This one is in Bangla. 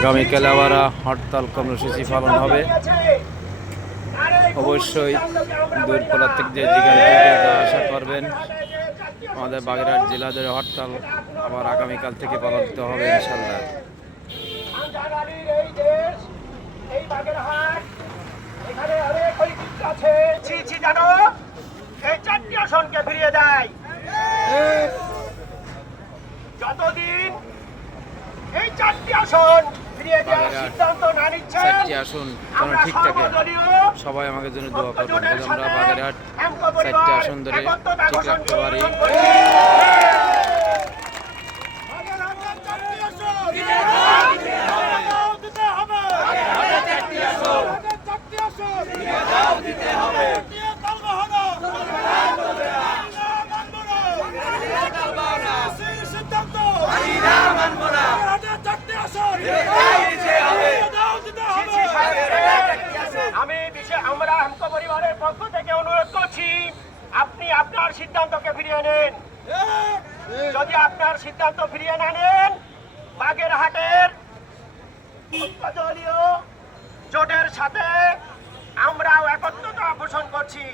আগামীকাল আবার হরতাল কর্মসূচি পালন হবে। অবশ্যই দূরপাল্লার থেকে যেখান থেকে আশা করবেন আমাদের বাগেরহাট জেলা জুড়ে হরতাল আবার আগামীকাল থেকে পালিত হবে ইনশাল্লাহ। ফিরিয়ে দেয় যতদিন এই 4টি আসন ফিরিয়ে দেওয়ার সিদ্ধান্ত না নিচ্ছে 4টি আসন যেন ঠিক থাকে, সবাই আমাদের জন্য দোয়া করবেন যাতে আমরা বাগেরহাট 4টি আসন ধরে ঠিক রাখতে পারি। আমরা হামকো পরিবারের পক্ষ থেকে অনুরোধ করছি, আপনি আপনার সিদ্ধান্তকে ফিরিয়ে নেন। যদি আপনার সিদ্ধান্ত ফিরিয়ে না নেন, বাগেরহাটের দলীয় জোটের সাথে আমরাও একত্রতা পোষণ করছি।